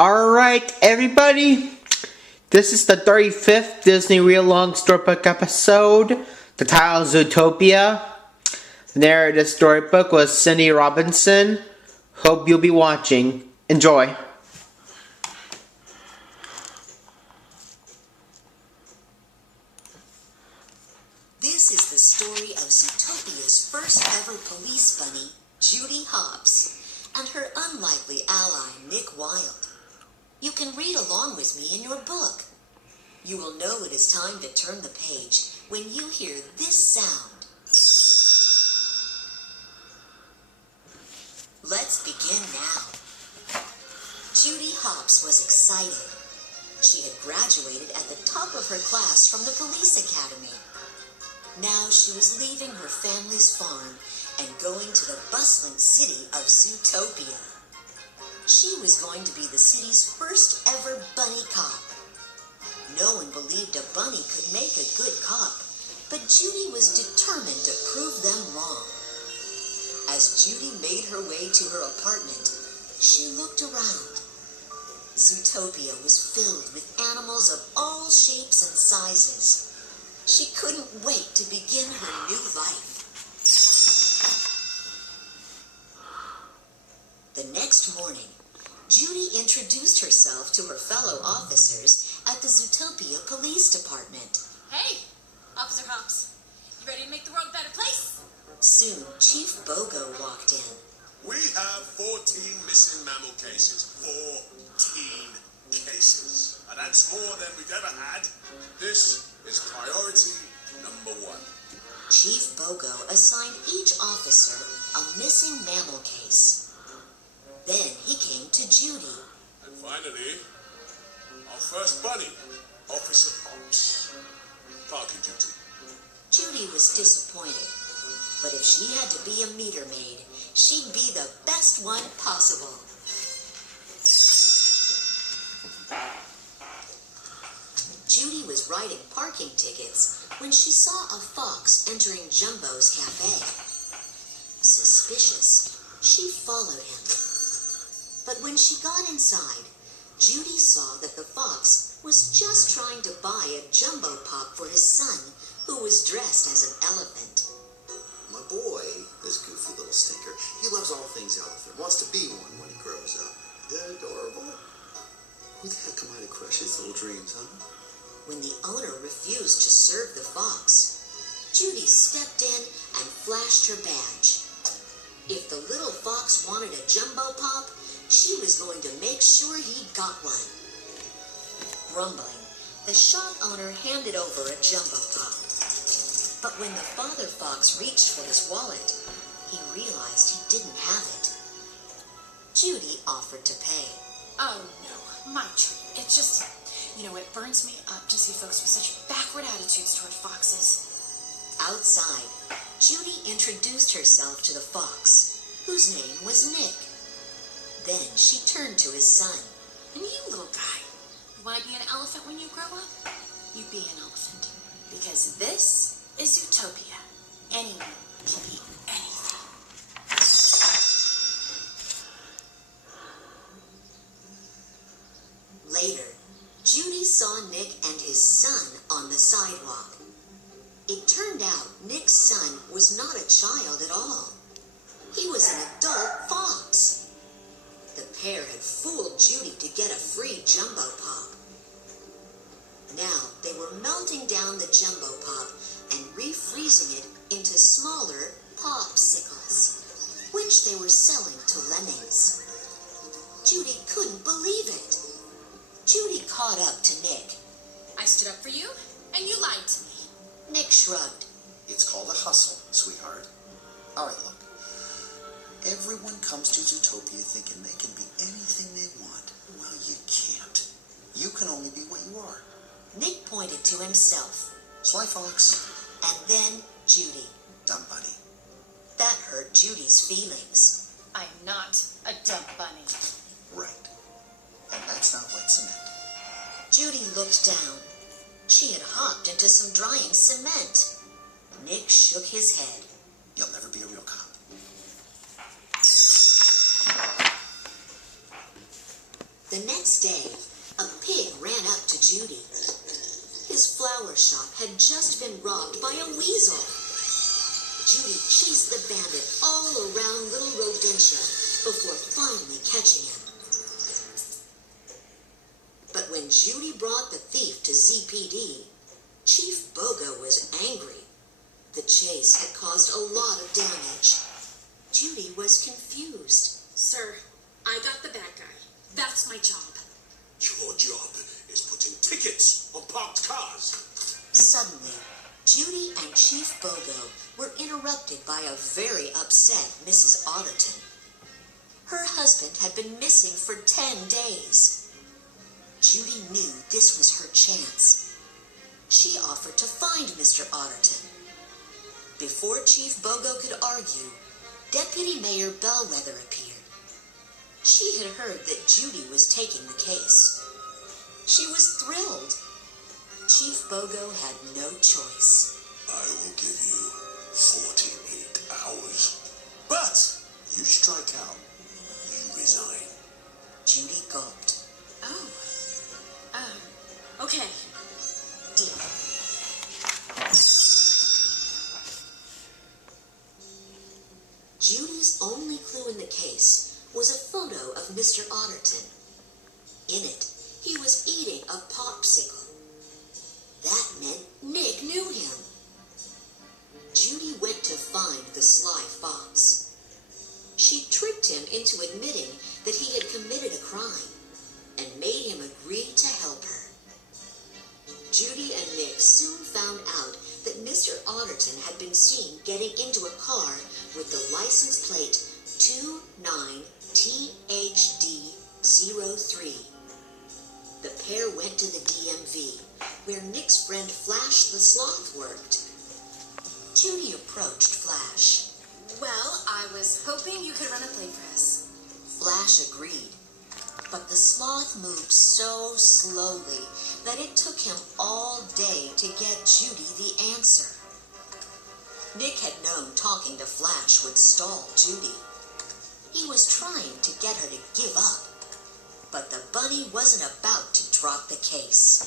Alright, everybody. This is the 35th Disney Real Long Storybook episode. The title is Zootopia. The narrator of the storybook was Cindy Robinson. Hope you'll be watching. Enjoy. This is the story of Zootopia's first ever police bunny, Judy Hopps, and her unlikely ally, Nick Wilde. You can read along with me in your book. You will know it is time to turn the page when you hear this sound. Let's begin now. Judy Hopps was excited. She had graduated at the top of her class from the police academy. Now she was leaving her family's farm and going to the bustling city of Zootopia. She was going to be the city's first ever bunny cop. No one believed a bunny could make a good cop, but Judy was determined to prove them wrong. As Judy made her way to her apartment, she looked around. Zootopia was filled with animals of all shapes and sizes. She couldn't wait to begin her new life. The next morning, Judy introduced herself to her fellow officers at the Zootopia Police Department. Hey, Officer Hopps, you ready to make the world a better place? Soon, Chief Bogo walked in. We have 14 missing mammal cases. 14 cases. And that's more than we've ever had. This is priority number 1. Chief Bogo assigned each officer a missing mammal case. Then he came to Judy. And finally, our first bunny, Officer Hopps. Parking duty. Judy was disappointed, but if she had to be a meter maid, she'd be the best one possible. Judy was writing parking tickets when she saw a fox entering Jumbo's cafe. Suspicious, she followed him. But when she got inside, Judy saw that the fox was just trying to buy a Jumbo Pop for his son, who was dressed as an elephant. My boy, this goofy little stinker, he loves all things elephant, wants to be one when he grows up. Adorable. Who the heck am I to crush his little dreams, huh? When the owner refused to serve the fox, Judy stepped in and flashed her badge. If the little fox wanted a Jumbo Pop, she was going to make sure he got one. Grumbling, the shop owner handed over a Jumbo Pop. But when the father fox reached for his wallet, he realized he didn't have it. Judy offered to pay. Oh no, my treat. It's just, it burns me up to see folks with such backward attitudes toward foxes. Outside, Judy introduced herself to the fox, whose name was Nick. Then she turned to his son. And you, little guy, you want to be an elephant when you grow up? You be an elephant. Because this is Zootopia. Anyone can be anything. Later, Judy saw Nick and his son on the sidewalk. It turned out Nick's son was not a child at all. He was an adult fox. The pair had fooled Judy to get a free Jumbo Pop. Now they were melting down the Jumbo Pop and refreezing it into smaller popsicles, which they were selling to lemmings. Judy couldn't believe it. Judy caught up to Nick. I stood up for you, and you lied to me. Nick shrugged. It's called a hustle, sweetheart. All right, look. Everyone comes to Zootopia thinking they can be anything they want. Well, you can't. You can only be what you are. Nick pointed to himself. Sly Fox. And then Judy. Dumb bunny. That hurt Judy's feelings. I'm not a dumb bunny. Right. And that's not wet cement. Judy looked down. She had hopped into some drying cement. Nick shook his head. You'll never be a real cop. The next day, a pig ran up to Judy. His flower shop had just been robbed by a weasel. Judy chased the bandit all around Little Rodentia before finally catching him. But when Judy brought the thief to ZPD, Chief Bogo was angry. The chase had caused a lot of damage. Judy was confused. Sir, I got the bad guy. That's my job. Your job is putting tickets on parked cars. Suddenly, Judy and Chief Bogo were interrupted by a very upset Mrs. Otterton. Her husband had been missing for 10 days. Judy knew this was her chance. She offered to find Mr. Otterton. Before Chief Bogo could argue, Deputy Mayor Bellwether appeared. She had heard that Judy was taking the case. She was thrilled. Chief Bogo had no choice. I will give you 48 hours. But you strike out, you resign. Judy gulped. Oh. Okay. Deal. Judy's only clue in the case was a photo of Mr. Otterton. In it, he was eating a popsicle. That meant Nick knew him. Judy went to find the sly fox. She tricked him into admitting that he had committed a crime and made him agree to help her. Judy and Nick soon found out that Mr. Otterton had been seen getting into a car with the license plate 29THD03. The pair went to the DMV, where Nick's friend Flash the Sloth worked. Judy approached Flash. Well, I was hoping you could run a play for us. Flash agreed, but the sloth moved so slowly that it took him all day to get Judy the answer. Nick had known talking to Flash would stall Judy. He was trying to get her to give up, but the bunny wasn't about to drop the case.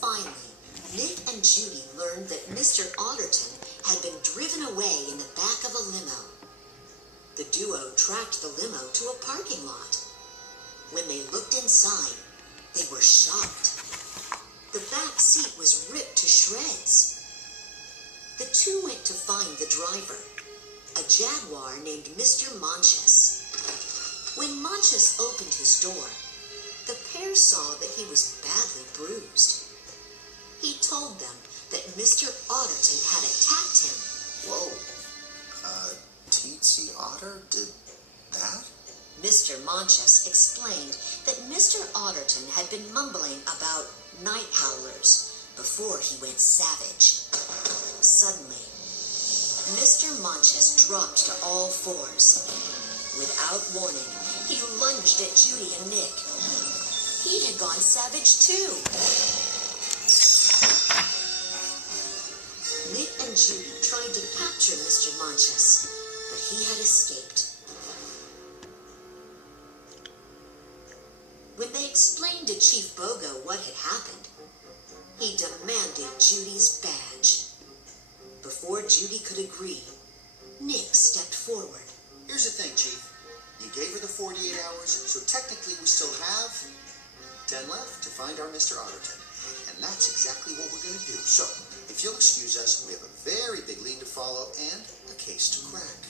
Finally, Nick and Judy learned that Mr. Otterton had been driven away in the back of a limo. The duo tracked the limo to a parking lot. When they looked inside, they were shocked. The back seat was ripped to shreds. The two went to find the driver, a jaguar named Mr. Monches. When Monches opened his door, the pair saw that he was badly bruised. He told them that Mr. Otterton had attacked him. Whoa. Teensy Otter did that? Mr. Monches explained that Mr. Otterton had been mumbling about night howlers before he went savage. Suddenly, Mr. Monches dropped to all fours. Without warning, he lunged at Judy and Nick. He had gone savage too. Nick and Judy tried to capture Mr. Monches, but he had escaped. When they explained to Chief Bogo what had happened, he demanded Judy's badge. Before Judy could agree, Nick stepped forward. Here's the thing, Chief. You gave her the 48 hours, so technically we still have 10 left to find our Mr. Otterton. And that's exactly what we're going to do. So, if you'll excuse us, we have a very big lead to follow and a case to crack.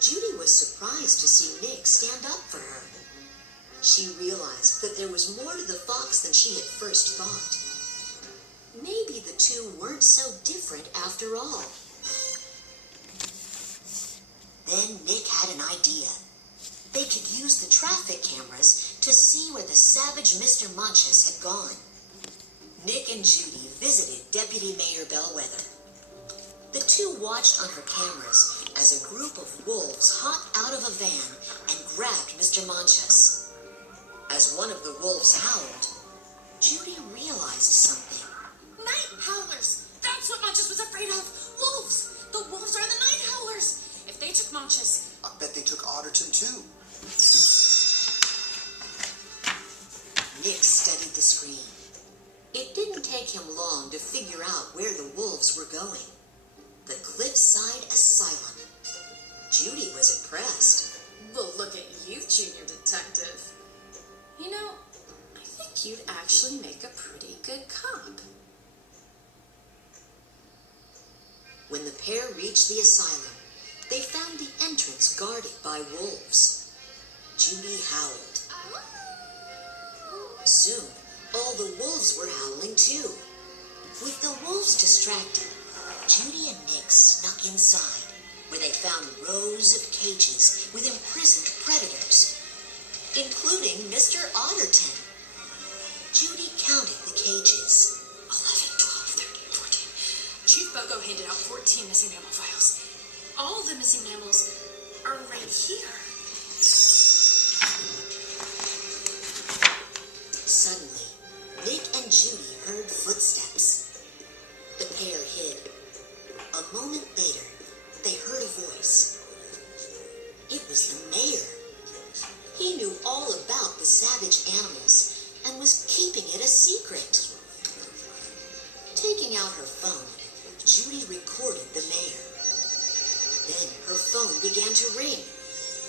Judy was surprised to see Nick stand up for her. She realized that there was more to the fox than she had first thought. Maybe the two weren't so different after all. Then Nick had an idea. They could use the traffic cameras to see where the savage Mr. Monches had gone. Nick and Judy visited Deputy Mayor Bellwether. The two watched on her cameras as a group of wolves hopped out of a van and grabbed Mr. Monches. As one of the wolves howled, Judy realized something. Night howlers! That's what Monches was afraid of! Wolves! The wolves are the night howlers! If they took Monch's... I bet they took Otterton too. Nick studied the screen. It didn't take him long to figure out where the wolves were going. The Cliffside Asylum. Judy was impressed. Well, look at you, Junior Detective. You know, I think you'd actually make a pretty good cop. When the pair reached the asylum, they found the entrance guarded by wolves. Judy howled. Soon, all the wolves were howling too. With the wolves distracted, Judy and Nick snuck inside, where they found rows of cages with imprisoned predators, including Mr. Otterton. Judy counted the cages. 11, 12, 13, 14. Chief Bogo handed out 14 missing mammal files. All the missing mammals are right here. Suddenly, Nick and Judy heard footsteps. The pair hid. A moment later, they heard a voice. It was the mayor. He knew all about the savage animals and was keeping it a secret. Taking out her phone, Judy recorded the mayor. Then her phone began to ring.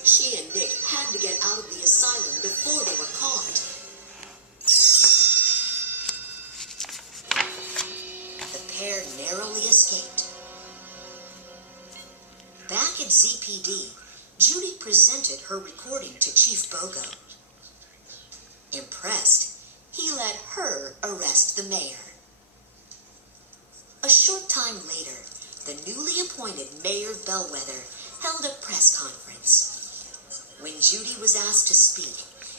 She and Nick had to get out of the asylum before they were caught. The pair narrowly escaped. Back at ZPD, Judy presented her recording to Chief Bogo. Impressed, he let her arrest the mayor. A short time later, the newly appointed Mayor Bellwether held a press conference. When Judy was asked to speak,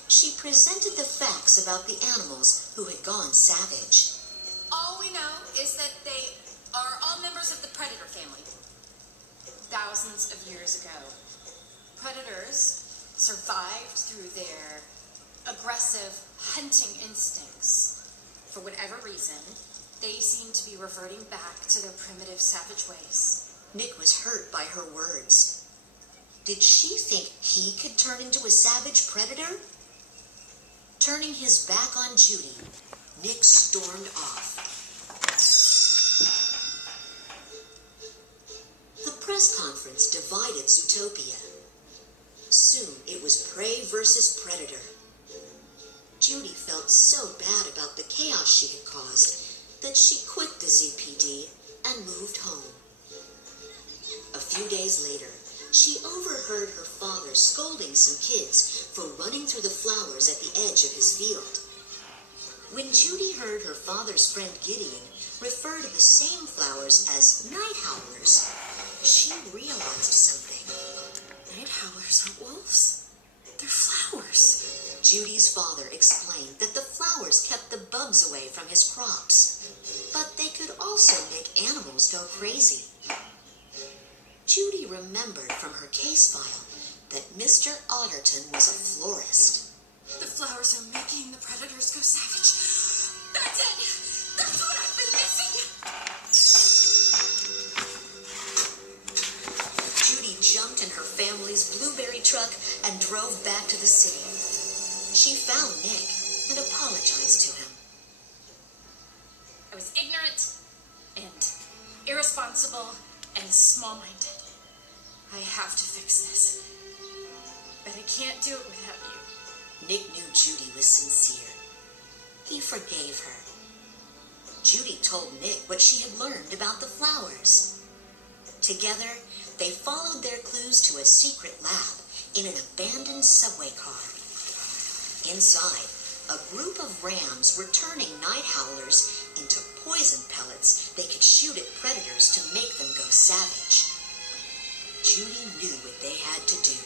she presented the facts about the animals who had gone savage. All we know is that they are all members of the predator family. Thousands of years ago, predators survived through their aggressive hunting instincts. For whatever reason, they seem to be reverting back to their primitive savage ways. Nick was hurt by her words. Did she think he could turn into a savage predator? Turning his back on Judy, Nick stormed off. The press conference divided Zootopia. Soon it was prey versus predator. Judy felt so bad about the chaos she had caused that she quit the ZPD and moved home. A few days later, she overheard her father scolding some kids for running through the flowers at the edge of his field. When Judy heard her father's friend Gideon refer to the same flowers as night howlers, she realized something. Night howlers aren't wolves. They're flowers. Judy's father explained that the flowers kept the bugs away from his crops, but they could also make animals go crazy. Judy remembered from her case file that Mr. Otterton was a florist. The flowers are making the predators go savage. That's it! That's what I've been missing! Judy jumped in her family's blueberry truck and drove back to the city. She found Nick and apologized to him. I was ignorant and irresponsible and small-minded. I have to fix this. But I can't do it without you. Nick knew Judy was sincere. He forgave her. Judy told Nick what she had learned about the flowers. Together, they followed their clues to a secret lab in an abandoned subway car. Inside, a group of rams were turning night howlers into poison pellets they could shoot at predators to make them go savage. Judy knew what they had to do.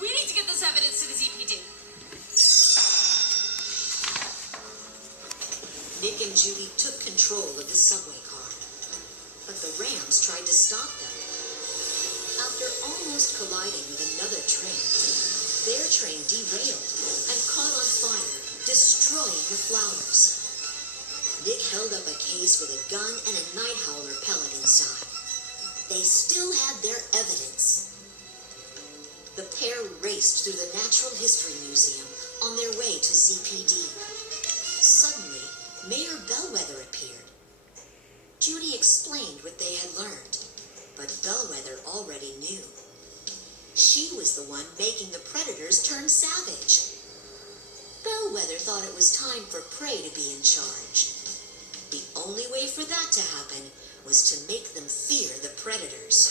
We need to get this evidence to the ZPD. Nick and Judy took control of the subway car, but the rams tried to stop them. After almost colliding with another train, their train derailed and caught on fire, destroying the flowers. Nick held up a case with a gun and a night howler pellet inside. They still had their evidence. The pair raced through the Natural History Museum on their way to ZPD. Suddenly, Mayor Bellwether appeared. Judy explained what they had learned, but Bellwether already knew. She was the one making the predators turn savage. Bellwether thought it was time for prey to be in charge. The only way for that to happen was to make them fear the predators.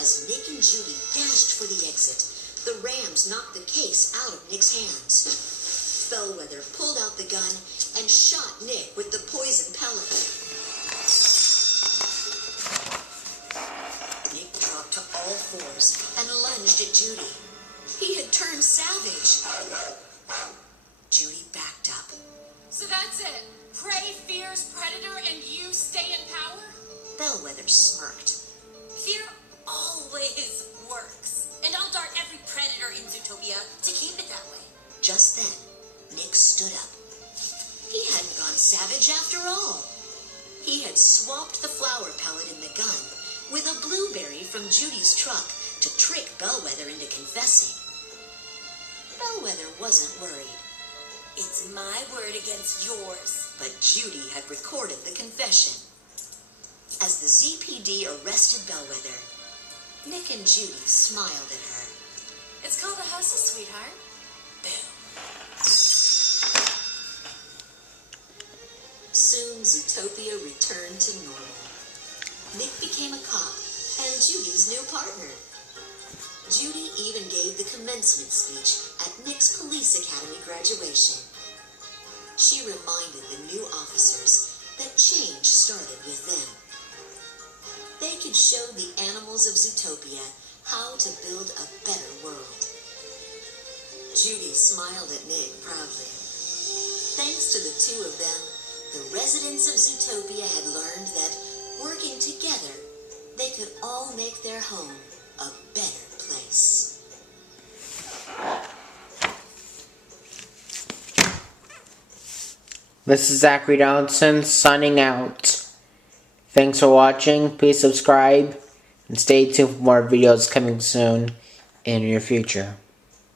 As Nick and Judy dashed for the exit, the Rams knocked the case out of Nick's hands. Bellwether pulled out the gun and shot Nick with the poison pellet. Nick dropped to all fours and lunged at Judy. He had turned savage. Judy backed up. So that's it. Prey fears predator and you stay in power? Bellwether smirked. Fear always works. And I'll dart every predator in Zootopia to keep it that way. Just then, Nick stood up. He hadn't gone savage after all. He had swapped the flower pellet in the gun with a blueberry from Judy's truck to trick Bellwether into confessing. Bellwether wasn't worried. It's my word against yours. But Judy had recorded the confession. As the ZPD arrested Bellwether, Nick and Judy smiled at her. It's called a hustle, sweetheart. Boom. Soon, Zootopia returned to normal. Nick became a cop and Judy's new partner. Judy even gave the commencement speech at Nick's Police Academy graduation. She reminded the new officers that change started with them. They could show the animals of Zootopia how to build a better world. Judy smiled at Nick proudly. Thanks to the two of them, the residents of Zootopia had learned that, working together, they could all make their home a better place. This is Zachary Donaldson signing out. Thanks for watching. Please subscribe and stay tuned for more videos coming soon in your future.